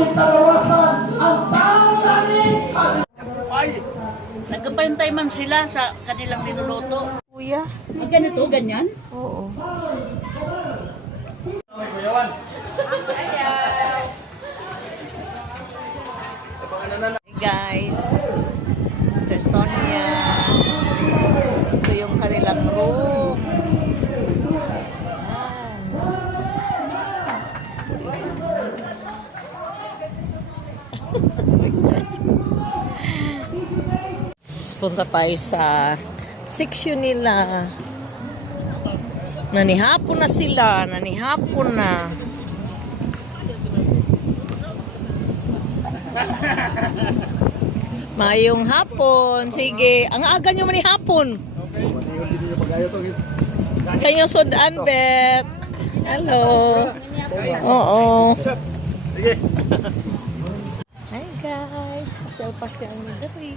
ating talawasan ang taong langit. Nagkapantay man sila sa kanilang niluluto. Kuya? Ay, ganito, ganyan? Oo. Hey guys, Sister Sonia. Ito yung kanilang room. Punta tayo sa section nila. Nanihapon na sila. Nanihapon na. Mayong hapon. Sige. Ang aga nyo manihapon. Sa inyo sudan, Bet. Hello. Oo. Hi guys. Pasyal-pasyal na dari.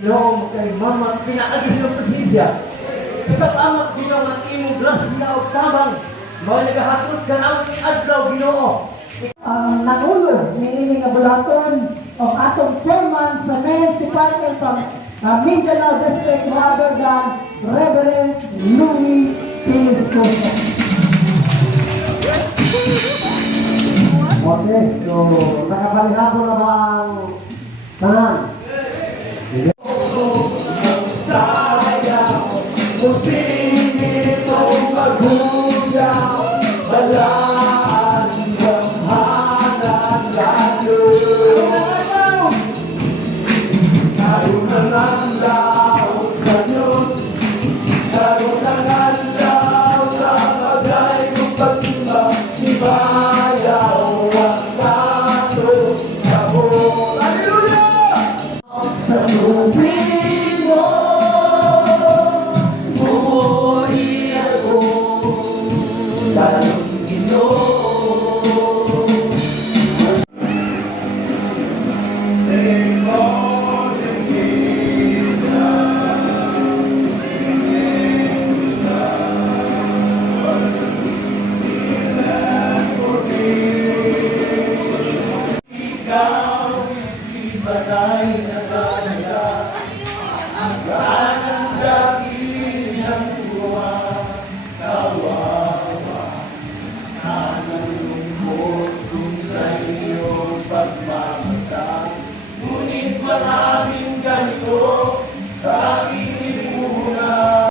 Ginoo kay mama pinaagid ng pagsidya. Sa amat Ginoo ang imong blas na tabang. Mao nagahatod kanaw ni adlaw Ginoo. Ang nangulo ni nga bulaton of atong chairman sa Men's Department from Mindanao District rather than Reverend Louis P. Sosa. Okay, so nakapanghapon na ba ang tanan? Sa tubig